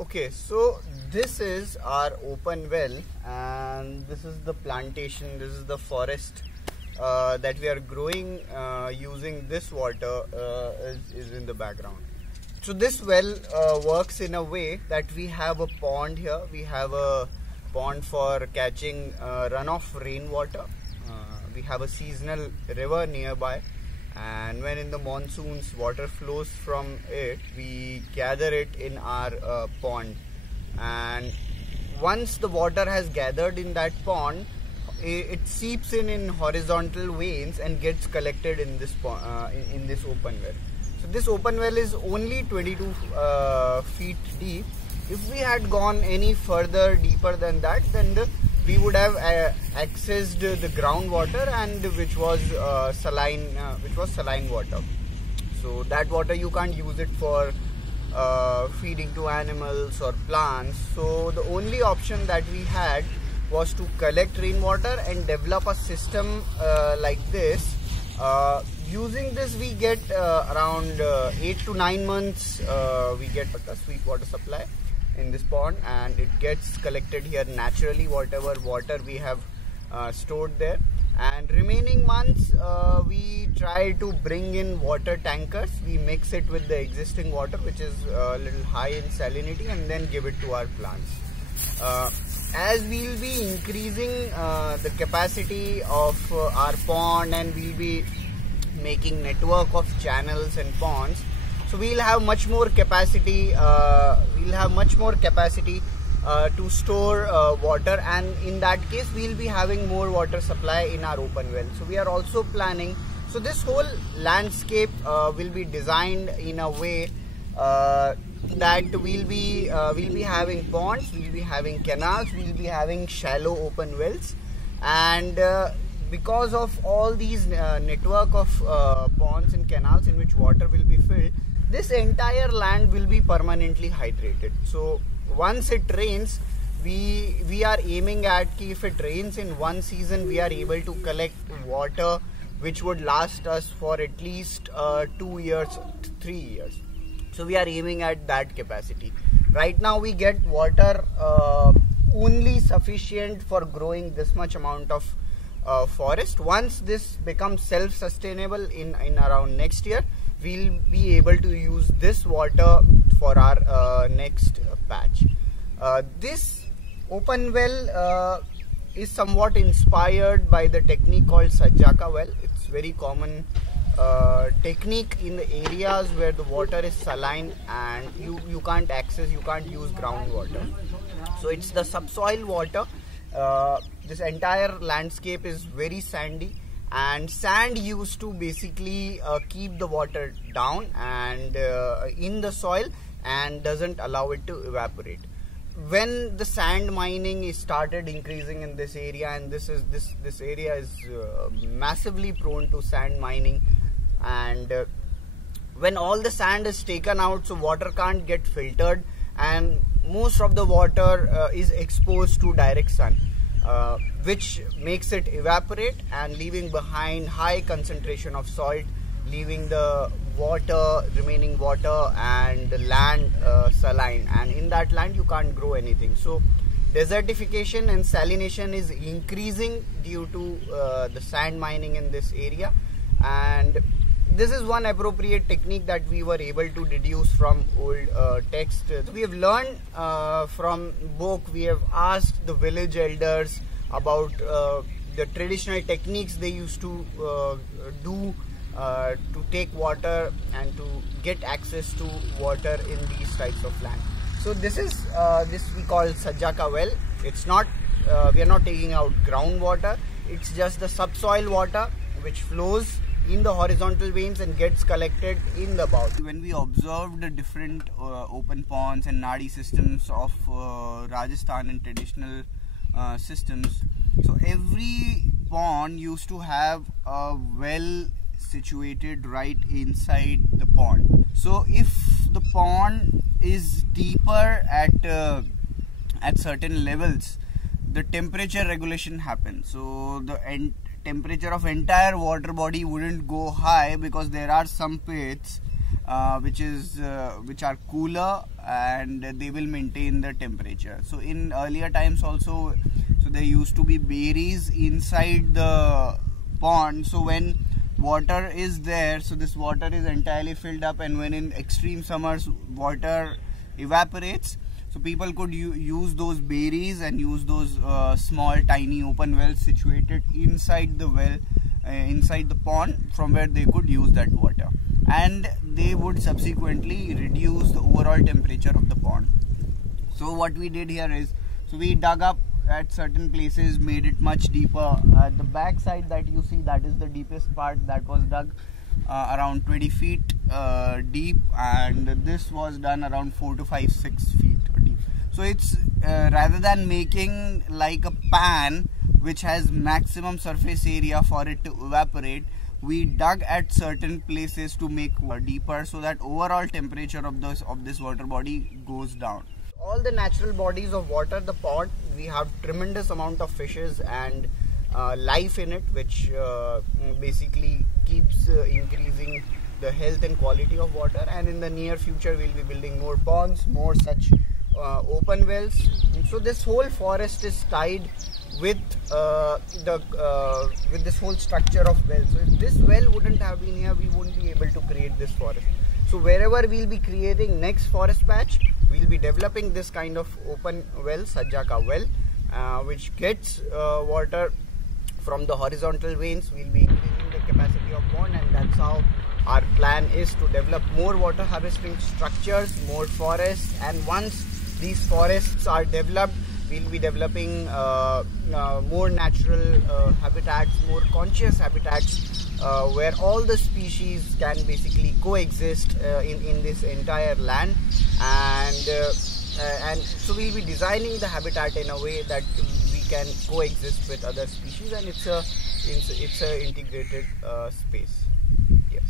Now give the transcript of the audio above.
Okay, so this is our open well, and this is the plantation, this is the forest that we are growing using this water is in the background. So this well works in a way that we have a pond here. We have a pond for catching runoff rainwater. We have a seasonal river nearby, and when in the monsoons water flows from it, we gather it in our pond. And once the water has gathered in that pond, it seeps in horizontal veins and gets collected in this in this open well. So this open well is only 22 feet deep. If we had gone any further deeper than that, then we would have accessed the groundwater, and which was saline water. So that water you can't use it for feeding to animals or plants. So the only option that we had was to collect rainwater and develop a system like this. Using this, we get around 8 to 9 months we get a sweet water supply in this pond, and it gets collected here naturally, whatever water we have stored there. And remaining months we try to bring in water tankers. We mix it with the existing water, which is a little high in salinity, and then give it to our plants. As we will be increasing the capacity of our pond, and we will be making network of channels and ponds, so we will have much more capacity. To store water, and in that case we will be having more water supply in our open well. So we are also planning. So this whole landscape will be designed in a way that we'll be having ponds, we'll be having canals, we'll be having shallow open wells, and because of all these network of ponds and canals in which water will be filled, this entire land will be permanently hydrated. So once it rains, we are aiming at if it rains in one season, we are able to collect water which would last us for at least 2 years, 3 years. So we are aiming at that capacity. Right now we get water only sufficient for growing this much amount of forest. Once this becomes self-sustainable in around next year, we'll be able to use this water for our next patch. This open well is somewhat inspired by the technique called Sajjaka well. It's very common technique in the areas where the water is saline and you can't use groundwater. So it's the subsoil water. This entire landscape is very sandy, and sand used to basically keep the water down and in the soil and doesn't allow it to evaporate. When the sand mining is started increasing in this area, and this area is massively prone to sand mining, and when all the sand is taken out, so water can't get filtered, and most of the water is exposed to direct sun, which makes it evaporate and leaving behind high concentration of salt, leaving the remaining water and the land saline, and in that land you can't grow anything. So desertification and salination is increasing due to the sand mining in this area, and this is one appropriate technique that we were able to deduce from old text. We have learned from book. We have asked the village elders about the traditional techniques they used to do to take water and to get access to water in these types of land. So this is this we call Sajjaka well. It's not we are not taking out groundwater. It's just the subsoil water which flows in the horizontal veins and gets collected in the bowl. When we observed the different open ponds and nadi systems of Rajasthan and traditional systems, so every pond used to have a well situated right inside the pond. So if the pond is deeper at certain levels, the temperature regulation happens. So the temperature of entire water body wouldn't go high, because there are some pits which are cooler, and they will maintain the temperature. So in earlier times also, so there used to be berries inside the pond. So when water is there, so this water is entirely filled up, and when in extreme summers water evaporates, so people could use those berries and use those small tiny open wells situated inside the well, inside the pond, from where they could use that water, and they would subsequently reduce the overall temperature of the pond. So what we did here is, so we dug up at certain places, made it much deeper. At the back side that you see, that is the deepest part, that was dug around 20 feet deep, and this was done around 4 to 5, 6 feet deep. So it's rather than making like a pan which has maximum surface area for it to evaporate, we dug at certain places to make deeper, so that overall temperature of this water body goes down. All the natural bodies of water, the pond, we have tremendous amount of fishes and life in it, which basically keeps increasing the health and quality of water. And in the near future we'll be building more ponds, more such open wells. So this whole forest is tied with with this whole structure of wells. So if this well wouldn't have been here, we wouldn't be able to create this forest. So wherever we'll be creating next forest patch, we'll be developing this kind of open well, Sajjaka well, which gets water from the horizontal veins. We'll be increasing the capacity of pond, and that's how our plan is to develop more water harvesting structures, more forests. And once these forests are developed, we'll be developing more natural habitats, more conscious habitats, where all the species can basically coexist in this entire land. And so we'll be designing the habitat in a way that we can coexist with other species, and it's a integrated space. Yes.